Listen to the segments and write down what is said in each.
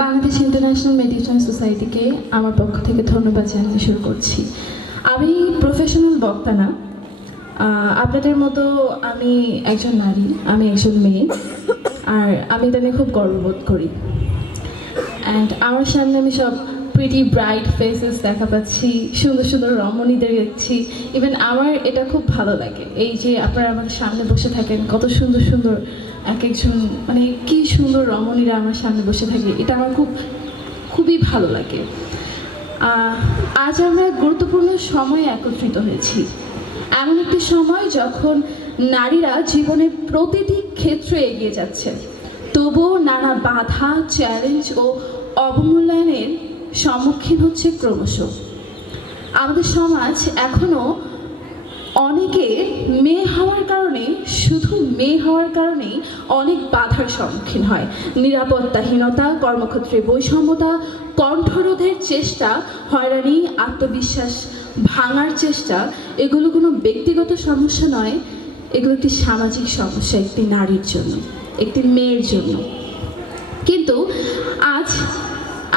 Bangladesh international meditation সোসাইটিকে আমার পক্ষ থেকে ধন্যবাদ জানিয়ে শুরু করছি। আমি প্রফেশনাল বক্তা না, আপনাদের মতো আমি একজন নারী, আমি একজন মেয়ে, আর আমি এটা নিয়ে খুব গর্ববোধ করি। অ্যান্ড আমার সামনে আমি সব প্রিটি ব্রাইট ফেসেস দেখা পাচ্ছি, সুন্দর সুন্দর রমণীদের দেখছি। ইভেন আমার এটা খুব ভালো লাগে, এই যে আপনারা আমাদের সামনে বসে থাকেন, কত সুন্দর সুন্দর এক একজন, মানে কি সুন্দর রমণীরা আমার সামনে বসে থাকে, এটা আমার খুবই ভালো লাগে। আজ আমরা গুরুত্বপূর্ণ সময়ে একত্রিত হয়েছি, এমন একটি সময় যখন নারীরা জীবনের প্রতিটি ক্ষেত্রে এগিয়ে যাচ্ছে, তবুও নানা বাধা, চ্যালেঞ্জ ও অবমূল্যায়নের সম্মুখীন হচ্ছে ক্রমশ। আমাদের সমাজ এখনও অনেকে মেয়ে হওয়ার কারণে, শুধু মেয়ে হওয়ার কারণেই অনেক বাধার সম্মুখীন হয়। নিরাপত্তাহীনতা, কর্মক্ষেত্রে বৈষম্যতা, কণ্ঠরোধের চেষ্টা, হয়রানি, আত্মবিশ্বাস ভাঙার চেষ্টা, এগুলো কোনো ব্যক্তিগত সমস্যা নয়, এগুলো একটি সামাজিক সমস্যা, একটি নারীর জন্য, একটি মেয়ের জন্য। কিন্তু আজ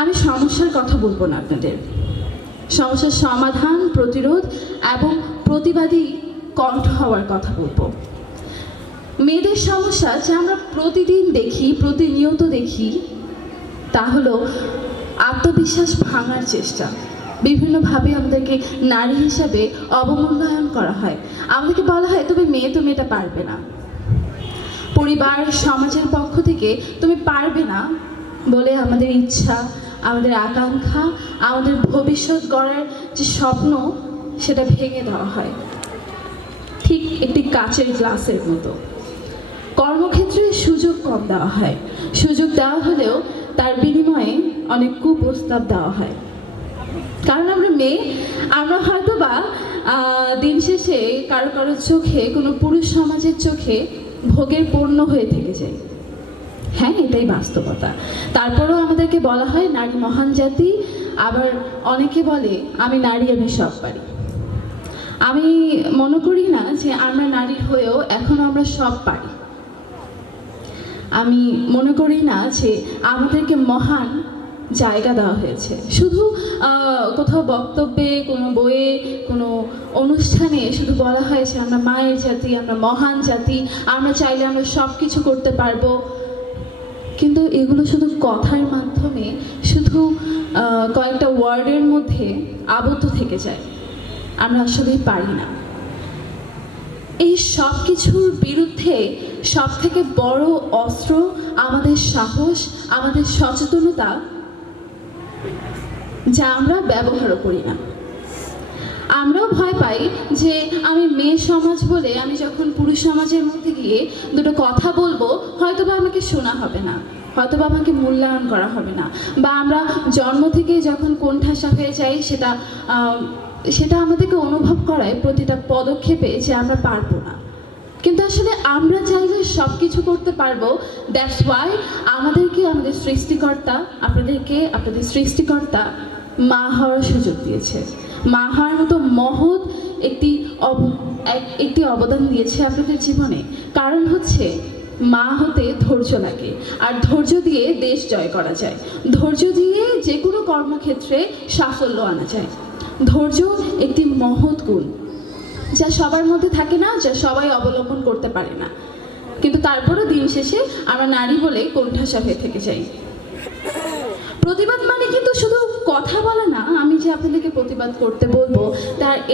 আমি সমস্যার কথা বলবো না আপনাদের, সমস্যার সমাধান, প্রতিরোধ এবং প্রতিবাদী কণ্ঠ হওয়ার কথা বলবো। মেয়েদের সমস্যা যা আমরা প্রতিদিন দেখি, প্রতিনিয়ত দেখি, তা হলো আত্মবিশ্বাস ভাঙার চেষ্টা। বিভিন্নভাবে আমাদেরকে নারী হিসাবে অবমূল্যায়ন করা হয়, আমাদেরকে বলা হয় তুমি মেয়ে, তুমি এটা পারবে না। পরিবার, সমাজের পক্ষ থেকে তুমি পারবে না বলে আমাদের ইচ্ছা, আমাদের আকাঙ্ক্ষা, আমাদের ভবিষ্যৎ গড়ার যে স্বপ্ন, সেটা ভেঙে দেওয়া হয় ঠিক একটি কাচের গ্লাসের মতো। কর্মক্ষেত্রে সুযোগ কম দেওয়া হয়, সুযোগ দেওয়া হলেও তার বিনিময়ে অনেক কুপ্রস্তাব দেওয়া হয়। কারণ আমরা মেয়ে, আমরা হয়তো বা দিন শেষে কারো কারো চোখে, কোনো পুরুষ সমাজের চোখে ভোগের পণ্য হয়ে থেকে যায়। হ্যাঁ, এটাই বাস্তবতা। তারপরেও আমাদেরকে বলা হয় নারী মহান জাতি, আবার অনেকে বলে আমি নারী, আমি সব পারি। আমি মনে করি না যে আমরা নারী হয়েও এখনো আমরা সব পারি। আমি মনে করি না যে আমাদেরকে মহান জায়গা দেওয়া হয়েছে। শুধু কোথাও বক্তব্যে, কোনো বইয়ে, কোনো অনুষ্ঠানে শুধু বলা হয়েছে আমরা মায়ের জাতি, আমরা মহান জাতি, আমরা চাইলে আমরা সব কিছু করতে পারবো। কিন্তু এগুলো শুধু কথার মাধ্যমে, শুধু কয়েকটা ওয়ার্ডের মধ্যে আবদ্ধ থেকে যায়, আমরা আসলেই পারি না। এই সব কিছুর বিরুদ্ধে সব থেকে বড় অস্ত্র আমাদের সাহস, আমাদের সচেতনতা, যা আমরা ব্যবহারও করি না। আমরাও ভয় পাই যে আমি মেয়ে সমাজ বলে আমি যখন পুরুষ সমাজের মধ্যে গিয়ে দুটো কথা বলবো, হয়তোবা আমাকে শোনা হবে না, হয়তোবা আমাকে মূল্যায়ন করা হবে না, বা আমরা জন্ম থেকে যখন কোণঠাসা হয়ে যাই, সেটা আমাদেরকে অনুভব করায় প্রতিটা পদক্ষেপে যে আমরা পারবো না। কিন্তু আসলে আমরা চাইলে সব কিছু করতে পারবো। দ্যাটস ওয়াই আমাদেরকে আমাদের সৃষ্টিকর্তা, আপনাদের সৃষ্টিকর্তা মা হওয়ার সুযোগ দিয়েছে। মা হওয়ার মতো মহৎ একটি অবদান দিয়েছে আপনাদের জীবনে। কারণ হচ্ছে মা হতে ধৈর্য লাগে, আর ধৈর্য দিয়ে দেশ জয় করা যায়, ধৈর্য দিয়ে যে কোনো কর্মক্ষেত্রে সাফল্য আনা যায়। ধৈর্য একটি মহৎ গুণ, যা সবার মধ্যে থাকে না, যা সবাই অবলম্বন করতে পারে না। কিন্তু তারপরও দিন শেষে আমরা নারী বলে কোণঠাসা হয়ে থেকে যাই। প্রতিবাদ মানে কিন্তু শুধু কথা বলা না। আমি যে আপনাদেরকে প্রতিবাদ করতে বলবো,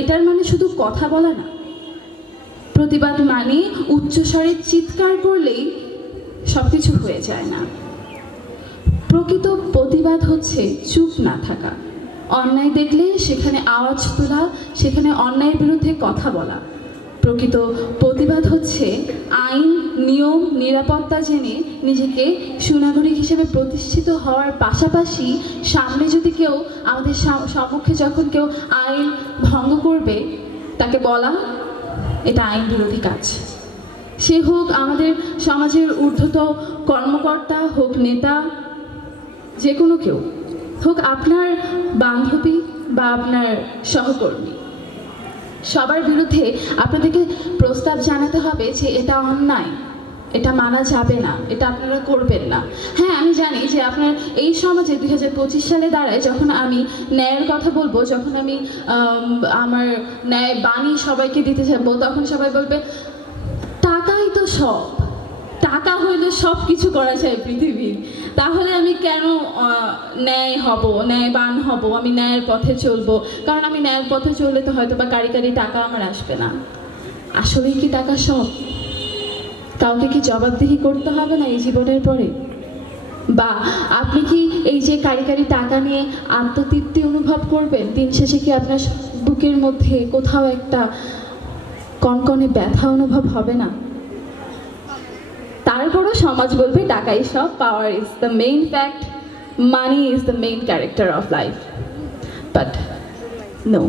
এটার মানে শুধু কথা বলা না। প্রতিবাদ মানে উচ্চস্বরে চিৎকার করলেই সবকিছু হয়ে যায় না। প্রকৃত প্রতিবাদ হচ্ছে চুপ না থাকা, অন্যায় দেখলে সেখানে আওয়াজ তোলা, সেখানে অন্যায়ের বিরুদ্ধে কথা বলা। প্রকৃত প্রতিবাদ হচ্ছে আইন, নিয়ম, নিরাপত্তা জেনে নিজেকে সুনাগরিক হিসেবে প্রতিষ্ঠিত হওয়ার পাশাপাশি সামনে যদি কেউ আমাদের সম্মুখে যখন কেউ আইন ভঙ্গ করবে, তাকে বলা এটা আইন বিরোধী কাজ। সে হোক আমাদের সমাজের ঊর্ধ্বতন কর্মকর্তা, হোক নেতা, যে কোনো কেউ হোক, আপনার বান্ধবী বা আপনার সহকর্মী, সবার বিরুদ্ধে আপনাদেরকে প্রস্তাব জানাতে হবে যে এটা অন্যায়, এটা মানা যাবে না, এটা আপনারা করবেন না। হ্যাঁ, আমি জানি যে আপনার এই সমাজে 2025 সালে দাঁড়ায় যখন আমি ন্যায়ের কথা বলবো, যখন আমি আমার ন্যায় বাণী সবাইকে দিতে যাবো, তখন সবাই বলবে টাকাই তো সব, টাকা হইলে সব কিছু করা যায় পৃথিবীর, তাহলে আমি কেন ন্যায় হব, ন্যায়বান হব, আমি ন্যায়ের পথে চলবো? কারণ আমি ন্যায়ের পথে চললে তো হয়তো বা কারি কারি টাকা আমার আসবে না। আসলেই কি টাকা সব? কাউকে কি জবাবদিহি করতে হবে না এই জীবনের পরে? বা আপনি কি এই যে কারি কারি টাকা নিয়ে আত্মতৃপ্তি অনুভব করবেন? দিন শেষে কি আপনার বুকের মধ্যে কোথাও একটা কনকনে ব্যথা অনুভব হবে না? তারপরও সমাজ বলবে টাকাই সব, power is the main fact, money is the main character of life. But no,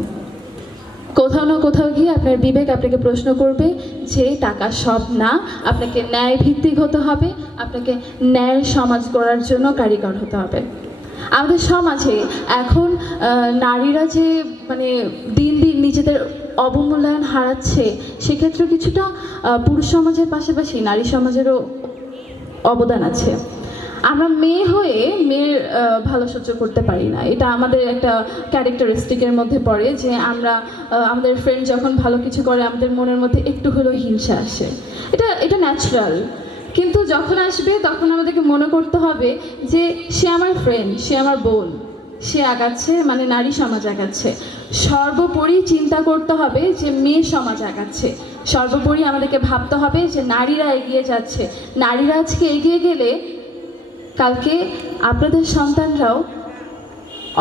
কোথাও না কোথাও গিয়ে আপনার বিবেক আপনাকে প্রশ্ন করবে যে টাকা সব না, আপনাকে ন্যায় ভিত্তিক হতে হবে, আপনাকে ন্যায়ের সমাজ গড়ার জন্য কারিগর হতে হবে। আমাদের সমাজে এখন নারীরা যে মানে দিন দিন নিজেদের অবমূল্যায়ন হারাচ্ছে, সেক্ষেত্রে কিছুটা পুরুষ সমাজের পাশাপাশি নারী সমাজেরও অবদান আছে। আমরা মেয়ে হয়ে মেয়ের ভালো সহ্য করতে পারি না, এটা আমাদের একটা ক্যারেক্টারিস্টিকের মধ্যে পড়ে যে আমরা আমাদের ফ্রেন্ড যখন ভালো কিছু করে আমাদের মনের মধ্যে একটু হলেও হিংসা আসে, এটা ন্যাচারাল। কিন্তু যখন আসবে তখন আমাদেরকে মনে করতে হবে যে সে আমার ফ্রেন্ড, সে আমার বোন, সে আগাচ্ছে, মানে নারী সমাজ আগাচ্ছে। সর্বোপরি চিন্তা করতে হবে যে মেয়ে সমাজ আগাচ্ছে, সর্বোপরি আমাদেরকে ভাবতে হবে যে নারীরা এগিয়ে যাচ্ছে। নারীরা আজকে এগিয়ে গেলে কালকে আপনাদের সন্তানরাও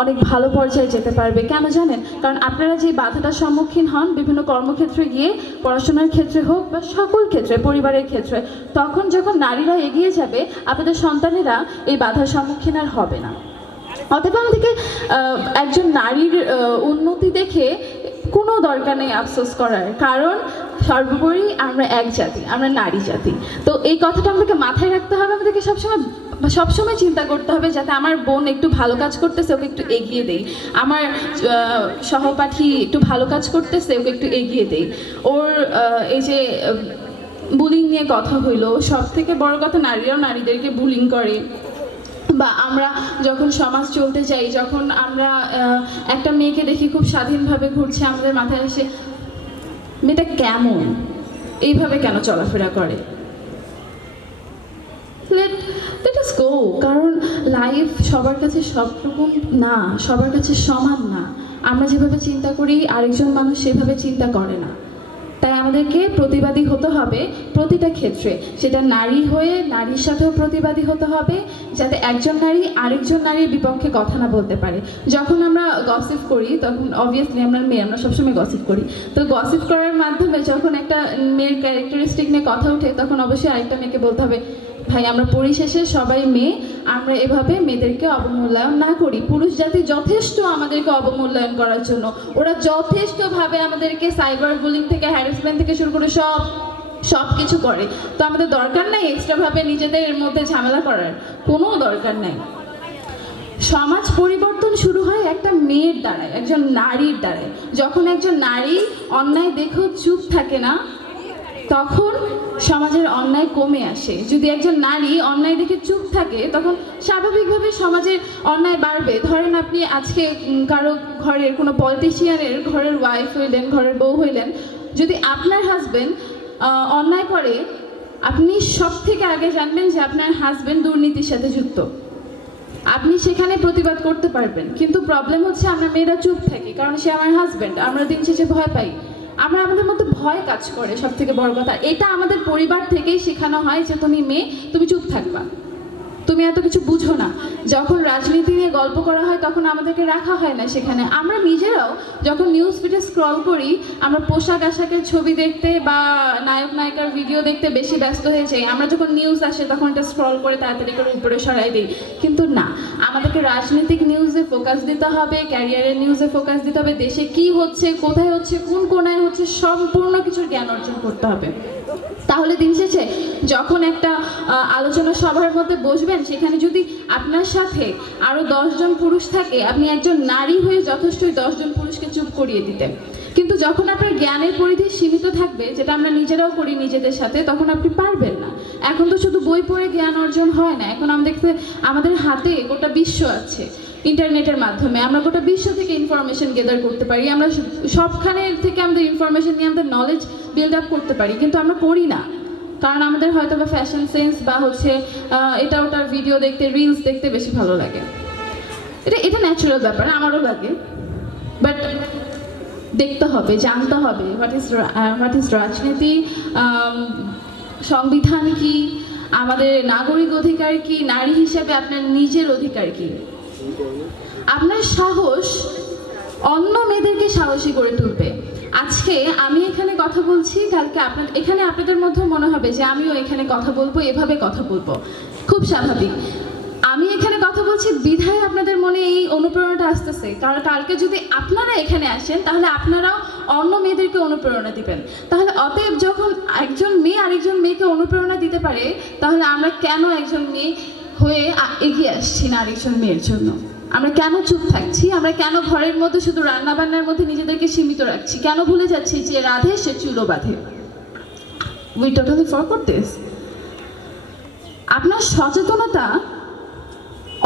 অনেক ভালো পর্যায়ে যেতে পারবে। কেন জানেন? কারণ আপনারা যে বাধাটার সম্মুখীন হন বিভিন্ন কর্মক্ষেত্রে গিয়ে, পড়াশোনার ক্ষেত্রে হোক বা সকল ক্ষেত্রে, পরিবারের ক্ষেত্রে, তখন যখন নারীরা এগিয়ে যাবে আপনাদের সন্তানেরা এই বাধার সম্মুখীন আর হবে না। অতএব আমাদেরকে একজন নারীর উন্নতি দেখে কোনো দরকার নেই আফসোস করার, কারণ সর্বোপরি আমরা এক জাতি, আমরা নারী জাতি। তো এই কথাটা আমাদেরকে মাথায় রাখতে হবে, আমাদেরকে সবসময় চিন্তা করতে হবে যাতে আমার বোন একটু ভালো কাজ করতেছে, ওকে একটু এগিয়ে দেই, আমার সহপাঠী একটু ভালো কাজ করতেছে, ওকে একটু এগিয়ে দেই। ওর এই যে বুলিং নিয়ে কথা হইলো, সব থেকে বড় কথা নারীরাও নারীদেরকে বুলিং করে। বা আমরা যখন সমাজ চলতে যাই, যখন আমরা একটা মেয়েকে দেখি খুব স্বাধীনভাবে ঘুরছে, আমাদের মাথায় আসে মেয়েটা কেমন, এইভাবে কেন চলাফেরা করে। লেট আস গো, কারণ লাইফ সবার কাছে সব রকম না, সবার কাছে সমান না। আমরা যেভাবে চিন্তা করি আরেকজন মানুষ সেভাবে চিন্তা করে না। তাই আমাদেরকে প্রতিবাদী হতে হবে প্রতিটা ক্ষেত্রে, সেটা নারী হয়ে নারীর সাথেও প্রতিবাদী হতে হবে, যাতে একজন নারী আরেকজন নারীর বিপক্ষে কথা না বলতে পারে। যখন আমরা গসিপ করি তখন অবভিয়াসলি আমরা মেয়ে, আমরা সবসময় গসিপ করি। তো গসিপ করার মাধ্যমে যখন একটা মেয়ের ক্যারেক্টারিস্টিক নিয়ে কথা ওঠে, তখন অবশ্যই আরেকটা মেয়েকে বলতে হবে ভাই আমরা পরিশেষে সবাই মেয়ে, আমরা এভাবে মেয়েদেরকে অবমূল্যায়ন না করি। পুরুষ জাতি যথেষ্ট আমাদেরকে অবমূল্যায়ন করার জন্য, ওরা যথেষ্টভাবে আমাদেরকে সাইবার বুলিং থেকে হ্যারাসমেন্ট থেকে শুরু করে সব কিছু করে। তো আমাদের দরকার নাই এক্সট্রাভাবে নিজেদের এর মধ্যে ঝামেলা করার, কোনো দরকার নাই। সমাজ পরিবর্তন শুরু হয় একটা মেয়ের দ্বারায়, একজন নারীর দ্বারায়। যখন একজন নারী অন্যায় দেখেও চুপ থাকে না, তখন সমাজের অন্যায় কমে আসে। যদি একজন নারী অন্যায় দেখে চুপ থাকে, তখন স্বাভাবিকভাবে সমাজের অন্যায় বাড়বে। ধরেন আপনি আজকে কারো ঘরের কোনো পলিটিশিয়ানের ঘরের ওয়াইফ হইলেন, ঘরের বউ হইলেন, যদি আপনার হাজবেন্ড অন্যায় করে, আপনি সব থেকে আগে জানবেন যে আপনার হাজবেন্ড দুর্নীতির সাথে যুক্ত, আপনি সেখানে প্রতিবাদ করতে পারবেন। কিন্তু প্রবলেম হচ্ছে আমরা মেয়েরা চুপ থাকি, কারণ সে আমার হাজবেন্ড, আমরা দিন শেষে ভয় পাই, আমাদের মধ্যে ভয় কাজ করে। সব থেকে বড় কথা, এটা আমাদের পরিবার থেকেই শেখানো হয় যে তুমি মেয়ে, তুমি চুপ থাকবা, তুমি এত কিছু বুঝো না। যখন রাজনীতি নিয়ে গল্প করা হয় তখন আমাদেরকে রাখা হয় না সেখানে। আমরা নিজেরাও যখন নিউজ ফিডে স্ক্রল করি, আমরা পোশাক আশাকের ছবি দেখতে বা নায়ক নায়িকার ভিডিও দেখতে বেশি ব্যস্ত হয়ে যাই। আমরা যখন নিউজ আসে তখন এটা স্ক্রল করে তাড়াতাড়ি করে উপরে সরাই দিই। কিন্তু না, আমাদেরকে রাজনৈতিক নিউজে ফোকাস দিতে হবে, ক্যারিয়ারের নিউজে ফোকাস দিতে হবে, দেশে কি হচ্ছে, কোথায় হচ্ছে, কোন কোনায় হচ্ছে, সম্পূর্ণ কিছুর জ্ঞান অর্জন করতে হবে। তাহলে দিন শেষে যখন একটা আলোচনা সভার মধ্যে বসবেন, সেখানে যদি আপনার সাথে আরও 10 জন পুরুষ থাকে, আপনি একজন নারী হয়ে যথেষ্টই 10 জন পুরুষকে চুপ করিয়ে দিতে। কিন্তু যখন আপনার জ্ঞানের পরিধি সীমিত থাকবে, যেটা আমরা নিজেরাও করি নিজেদের সাথে, তখন আপনি পারবেন না। এখন তো শুধু বই পড়ে জ্ঞান অর্জন হয় না, এখন আমাদের হাতে গোটা বিশ্ব আছে। ইন্টারনেটের মাধ্যমে আমরা গোটা বিশ্ব থেকে ইনফরমেশন গেদার করতে পারি, আমরা সবখানে থেকে আমাদের ইনফরমেশন নিয়ে আমাদের নলেজ বিল্ড আপ করতে পারি, কিন্তু আমরা করি না। কারণ আমাদের হয়তো বা ফ্যাশন সেন্স বা হচ্ছে এটা ওটার ভিডিও দেখতে, রিলস দেখতে বেশি ভালো লাগে। এটা ন্যাচারাল ব্যাপার, আমারও লাগে। বাট দেখতে হবে, জানতে হবে হোয়াট ইজ রাজনীতি, সংবিধান কি, আমাদের নাগরিক অধিকার কি, নারী হিসেবে আপনার নিজের অধিকার কি। আপনার সাহস অন্য মেয়েদেরকে সাহসী করে তুলবে। আজকে আমি এখানে কথা বলছি, কালকে এখানে আপনাদের মধ্যে মনে হবে যে আমিও এখানে কথা বলবো, এভাবে কথা বলবো, খুব স্বাভাবিক। আমি এখানে কথা বলছি বিধায় আপনাদের মনে এই অনুপ্রেরণাটা আসতেছে, কারণ কালকে যদি আপনারা এখানে আসেন তাহলে আপনারাও অন্য মেয়েদেরকে অনুপ্রেরণা দিবেন। তাহলে অতএব যখন একজন মেয়ে আরেকজন মেয়েকে অনুপ্রেরণা দিতে পারে, তাহলে আমরা কেন একজন মেয়ে হয়ে এগিয়ে আসছি না আরেকজন মেয়ের জন্য? আমরা কেন চুপ থাকছি? আমরা কেন ঘরের মধ্যে শুধু রান্না বান্নার মধ্যে নিজেদেরকে সীমিত রাখছি? কেন ভুলে যাচ্ছি যে রাধে সে চুলো বাঁধে? We totally forgot this. আপনার সচেতনতা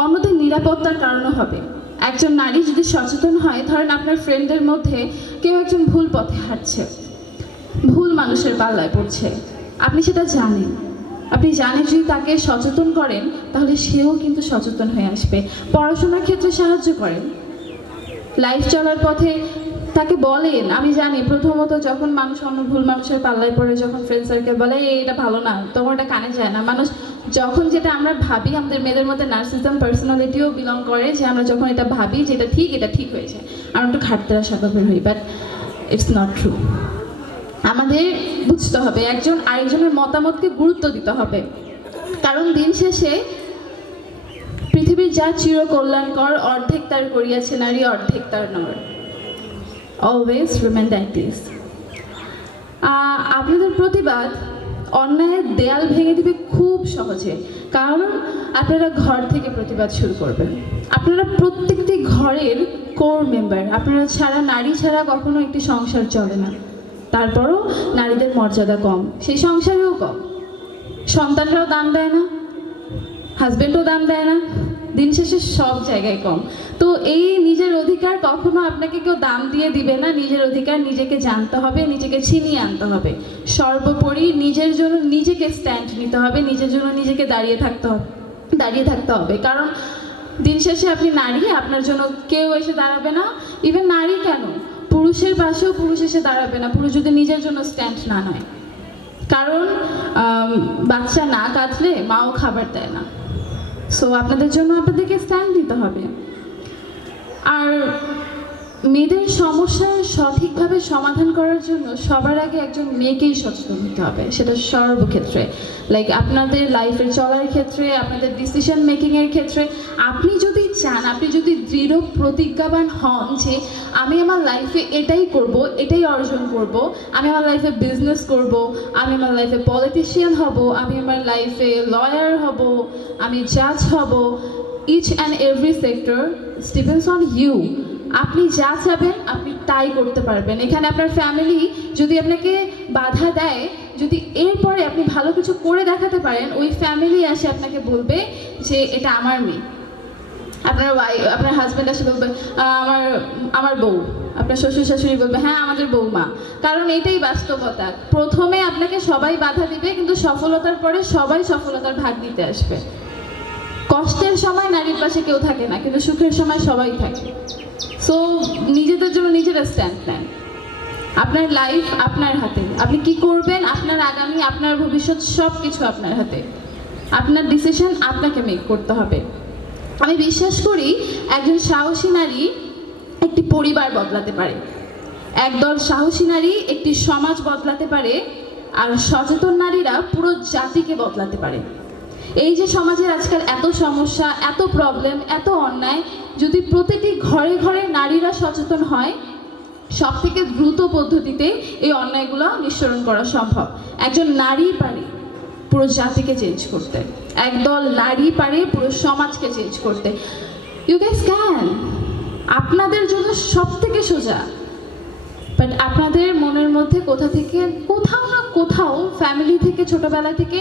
অন্যদের নিরাপত্তার কারণও হবে। একজন নারী যদি সচেতন হয়, ধরেন আপনার ফ্রেন্ডের মধ্যে কেউ একজন ভুল পথে হাঁটছে, ভুল মানুষের পাল্লায় পড়ছে, আপনি সেটা জানেন, আপনি জানেন যদি তাকে সচেতন করেন তাহলে সেও কিন্তু সচেতন হয়ে আসবে। পড়াশোনার ক্ষেত্রে সাহায্য করেন, লাইফ চলার পথে তাকে বলেন। আমি জানি প্রথমত যখন মানুষ অন্য ভুল মানুষের পাল্লায় পড়ে, যখন ফ্রেন্ড সার্কেল বলে এটা ভালো না, তখন এটা কানে যায় না। মানুষ যখন যেটা আমরা ভাবি, আমাদের মেয়েদের মধ্যে নার্সিজম পার্সোনালিটিও বিলং করে, যে আমরা যখন এটা ভাবি যে এটা ঠিক হয়ে যায়, আমরা একটু খাটতেরা স্বভাবের হই, বাট ইটস নট ট্রু। আমাদের বুঝতে হবে একজন আরেকজনের মতামতকে গুরুত্ব দিতে হবে, কারণ দিন শেষে পৃথিবীর যা চিরকল্যাণকর, অর্ধেক তার করিয়াছে নারী, অর্ধেক তার নর। Always remember that this. আপনাদের প্রতিবাদ অন্যায়ের দেয়াল ভেঙে দিবে খুব সহজে, কারণ আপনারা ঘর থেকে প্রতিবাদ শুরু করবেন। আপনারা প্রত্যেকটি ঘরের কোর মেম্বার, আপনারা ছাড়া, নারী ছাড়া কখনো একটি সংসার চলে না। তারপরও নারীদের মর্যাদা কম, সেই সংসারেও কম, সন্তানরাও দাম দেয় না, হাজব্যান্ডও দাম দেয় না, দিন শেষে সব জায়গায় কম। তো এই নিজের অধিকার কখনো আপনাকে কেউ দাম দিয়ে দিবে না। নিজের অধিকার নিজেকে জানতে হবে, নিজেকে ছিনিয়ে আনতে হবে। সর্বোপরি নিজের জন্য নিজেকে স্ট্যান্ড নিতে হবে, নিজের জন্য নিজেকে দাঁড়িয়ে থাকতে হবে। কারণ দিন শেষে আপনি নারী, আপনার জন্য কেউ এসে দাঁড়াবে না। ইভেন নারী কেন, পুরুষের পাশেও পুরুষ এসে দাঁড়াবে না, পুরুষ যদি নিজের জন্য স্ট্যান্ড না নেয়। কারণ বাচ্চা না কাঁদলে মাও খাবার দেয় না। সো আপনাদের জন্য আপনাদেরকে স্ট্যান্ড দিতে হবে। আর মেয়েদের সমস্যার সঠিকভাবে সমাধান করার জন্য সবার আগে একজন মেয়েকেই সচেতন হতে হবে, সেটা সর্বক্ষেত্রে। লাইক আপনাদের লাইফের চলার ক্ষেত্রে, আপনাদের ডিসিশন মেকিংয়ের ক্ষেত্রে আপনি যদি চান, আপনি যদি দৃঢ় প্রতিজ্ঞাবান হন যে আমি আমার লাইফে এটাই করব, এটাই অর্জন করব, আমি আমার লাইফে বিজনেস করব, আমি আমার লাইফে পলিটিশিয়ান হব, আমি আমার লাইফে লয়ার হব, আমি জাজ হব, each and every sector depends on you. আপনি যা চাবেন আপনি তাই করতে পারবেন। এখানে আপনার ফ্যামিলি যদি আপনাকে বাধা দেয়, যদি এরপরে আপনি ভালো কিছু করে দেখাতে পারেন, ওই ফ্যামিলি এসে আপনাকে বলবে যে এটা আমার মেয়ে। আপনার হাজব্যান্ড এসে বলবে আমার বউ, আপনার শ্বশুর শাশুড়ি বলবে হ্যাঁ আমাদের বউমা। কারণ এটাই বাস্তবতা। প্রথমে আপনাকে সবাই বাধা দিবে, কিন্তু সফলতার পরে সবাই সফলতার ভাগ নিতে আসবে। কষ্টের সময় নারীর পাশে কেউ থাকে না, কিন্তু সুখের সময় সবাই থাকে। সো নিজেদের জন্য নিজেরা স্ট্যান্ড নেন। আপনার লাইফ আপনার হাতে, আপনি কি করবেন, আপনার আগামী, আপনার ভবিষ্যৎ সব কিছু আপনার হাতে। আপনার ডিসিশন আপনাকে মেক করতে হবে। আমি বিশ্বাস করি একজন সাহসী নারী একটি পরিবার বদলাতে পারে, একদল সাহসী নারী একটি সমাজ বদলাতে পারে, আর সচেতন নারীরা পুরো জাতিকে বদলাতে পারে। এই যে সমাজের আজকাল এত সমস্যা, এত প্রবলেম, এত অন্যায়, যদি প্রতিটি ঘরে ঘরে নারীরা সচেতন হয়, সব থেকে দ্রুত পদ্ধতিতে এই অন্যায়গুলো নিঃসরণ করা সম্ভব। একজন নারী পারে পুরো জাতিকে চেঞ্জ করতে, একদল নারী পারে পুরো সমাজকে চেঞ্জ করতে। You guys can. আপনাদের জন্য সব থেকে সোজা, বাট বাট আপনাদের মনের মধ্যে কোথাও না কোথাও ফ্যামিলি থেকে ছোটবেলা থেকে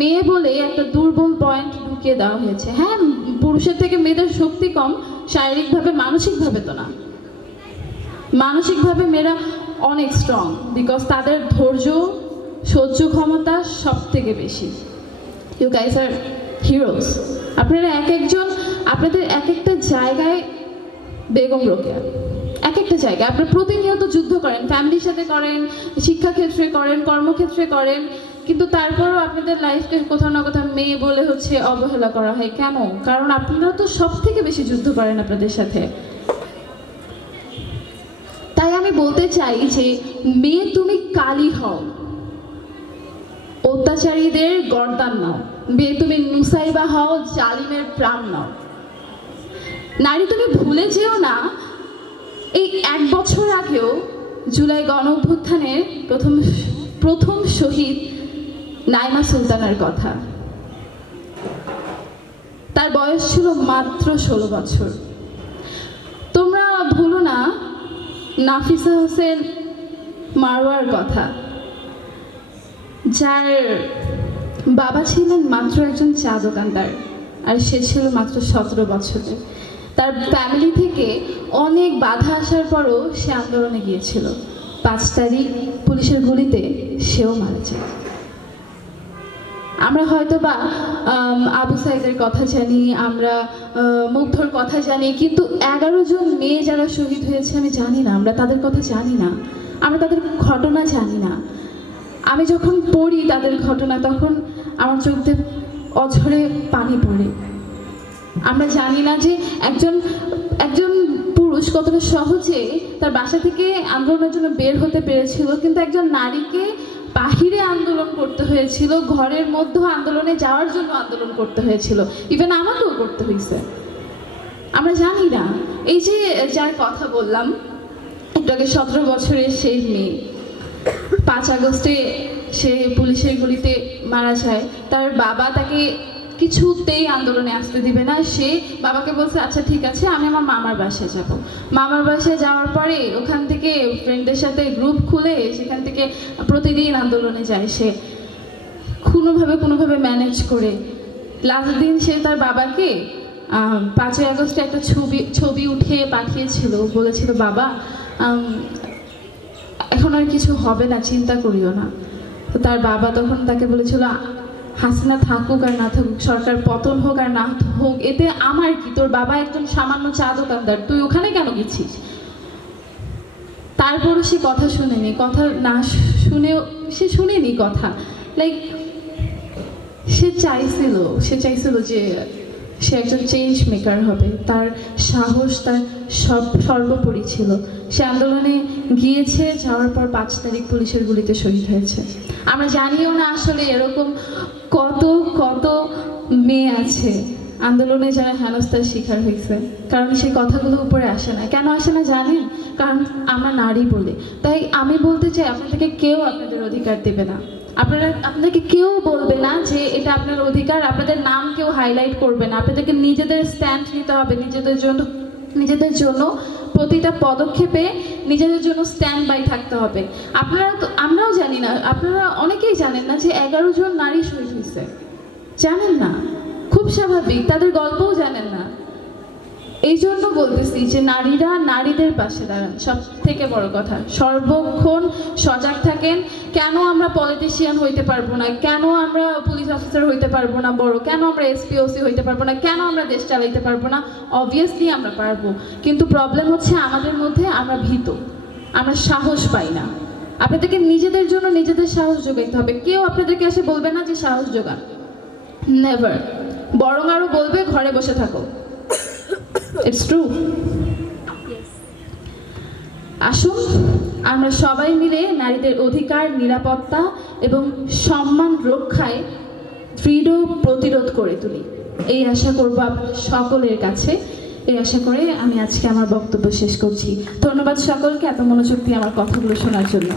মেয়ে বলে একটা দুর্বল পয়েন্ট ঢুকিয়ে দেওয়া হয়েছে। হ্যাঁ, পুরুষের থেকে মেয়েদের শক্তি কম, শারীরিকভাবে মানসিকভাবে তো না। মানসিকভাবে মেয়েরা অনেক স্ট্রং, বিকজ তাদের ধৈর্য সহ্য ক্ষমতা সব থেকে বেশি। You guys are heroes. আপনারা আপনাদের এক একটা জায়গায় বেগম রোকেয়া, এক একটা জায়গায় আপনারা প্রতিনিয়ত যুদ্ধ করেন, ফ্যামিলির সাথে করেন, শিক্ষাক্ষেত্রে করেন, কর্মক্ষেত্রে করেন, কিন্তু তারপরও আপনাদের লাইফকে কোথাও না কোথাও মেয়ে বলে অবহেলা করা হয়। কেন? কারণ আপনারা তো সব থেকে বেশি যুদ্ধ করেন আপনাদের সাথে। তাই আমি বলতে চাই যে মেয়ে তুমি কালী হও, অত্যাচারীদের গর্দান নাও। মেয়ে তুমি নুসাইবা হও, জালিমের প্রাণ নাও। নারী তুমি ভুলে যেও না, এই 1 বছর আগেও জুলাই গণ অভ্যুত্থানের প্রথম শহীদ নাইমা সুলতানার কথা। তার বয়স ছিল মাত্র 16 বছর। তোমরা ভুলো না নাফিসা হোসেন মারওয়ার কথা, যার বাবা ছিলেন মাত্র একজন চা দোকানদার, আর সে ছিল মাত্র 17 বছরের। তার ফ্যামিলি থেকে অনেক বাধা আসার পরও সে আন্দোলনে গিয়েছিল। 5 তারিখ পুলিশের গুলিতে সেও মারা যায়। আমরা হয়তো বা আবু সাইদের কথা জানি, আমরা মুগ্ধর কথা জানি, কিন্তু 11 জন মেয়ে যারা শহীদ হয়েছে আমি জানি না, আমরা তাদের কথা জানি না, আমরা তাদের ঘটনা জানি না। আমি যখন পড়ি তাদের ঘটনা, তখন আমার চোখ দিয়ে অঝরে পানি পড়ে। আমরা জানি না যে একজন পুরুষ কতটা সহজে তার বাসা থেকে আন্দোলনের জন্য বের হতে পেরেছিল, কিন্তু একজন নারীকে বাহিরে আন্দোলন করতে হয়েছিল, ঘরের মধ্যে আন্দোলনে যাওয়ার জন্য আন্দোলন করতে হয়েছিল, ইভেন আমাকেও করতে হয়েছে। আমরা জানি না। এই যে যার কথা বললাম একটু আগে, 17 বছরের সেই মেয়ে, 5 আগস্টে সে পুলিশের গুলিতে মারা যায়। তার বাবা তাকে কিছুতেই আন্দোলনে আসতে দিবে না। সে বাবাকে বলছে, আচ্ছা ঠিক আছে, আমি আমার মামার বাসায় যাব। মামার বাসায় যাওয়ার পরে ওখান থেকে ফ্রেন্ডদের সাথে গ্রুপ খুলে সেখান থেকে প্রতিদিন আন্দোলনে যায়। সে কোনোভাবে ম্যানেজ করে লাস্ট দিন সে তার বাবাকে 5 আগস্টে একটা ছবি উঠিয়ে পাঠিয়েছিল, বলেছিল, বাবা এখন আর কিছু হবে না, চিন্তা করিও না। তো তার বাবা তখন তাকে বলেছিল, হাসিনা থাকুক আর না থাকুক, সরকার পতন হোক আর না হোক, এতে আমার কি? তোর বাবা একজন সামান্য চা দোকানদার, তুই ওখানে কেন গেছিস? তারপরও সে কথা শুনেনি, কথা না শুনেও সে শুনেনি কথা। লাইক সে চাইছিল যে সে একজন চেঞ্জ মেকার হবে। তার সাহস তার সর্বোপরি ছিল। সে আন্দোলনে গিয়েছে, যাওয়ার পর 5 তারিখ পুলিশের গুলিতে শহীদ হয়েছে। আমরা জানিও না আসলে এরকম কত মেয়ে আছে আন্দোলনে যারা হেনস্থার শিকার হয়েছে, কারণ সেই কথাগুলো উপরে আসে না। কেন আসে না জানেন? কারণ আমরা নারী বলে। তাই আমি বলতে চাই, আপনাদেরকে কেউ আপনাদের অধিকার দেবে না, আপনাদেরকে কেউ বলবে না যে এটা আপনার অধিকার, আপনাদের নাম কেউ হাইলাইট করবে না। আপনাদেরকে নিজেদের স্ট্যান্ড নিতে হবে, নিজেদের জন্য প্রতিটা পদক্ষেপে নিজেদের জন্য স্ট্যান্ড বাই থাকতে হবে। আমরাও জানি না, আপনারা অনেকেই জানেন না যে 11 জন নারী শহীদ হয়েছে, জানেন না। খুব স্বাভাবিক, তাদের গল্পও জানেন না। এই জন্য বলতেছি যে নারীরা নারীদের পাশে দাঁড়ান। সব থেকে বড় কথা, সর্বক্ষণ সজাগ থাকেন। কেন আমরা পলিটিশিয়ান হইতে পারবো না? কেন আমরা পুলিশ অফিসার হইতে পারবো না বড়? কেন আমরা এসপিওসি হইতে পারবো না? কেন আমরা দেশ চালাইতে পারবো না? অবভিয়াসলি আমরা পারবো, কিন্তু প্রবলেম হচ্ছে আমাদের মধ্যে আমরা ভীত, আমরা সাহস পাই না। আপনাদেরকে নিজেদের জন্য নিজেদের সাহস যোগাইতে হবে। কেউ আপনাদেরকে এসে বলবে না যে সাহস যোগান, নেভার। বরং আরো বলবে ঘরে বসে থাকো। It's true. আসুন আমরা সবাই মিলে নারীদের অধিকার, নিরাপত্তা এবং সম্মান রক্ষায় দৃঢ় প্রতিরোধ করে তুলি। এই আশা করব আপনাদের সকলের কাছে। এই আশা করে আমি আজকে আমার বক্তব্য শেষ করছি। ধন্যবাদ সকলকে এত মনোযোগ দিয়ে আমার কথাগুলো শোনার জন্য।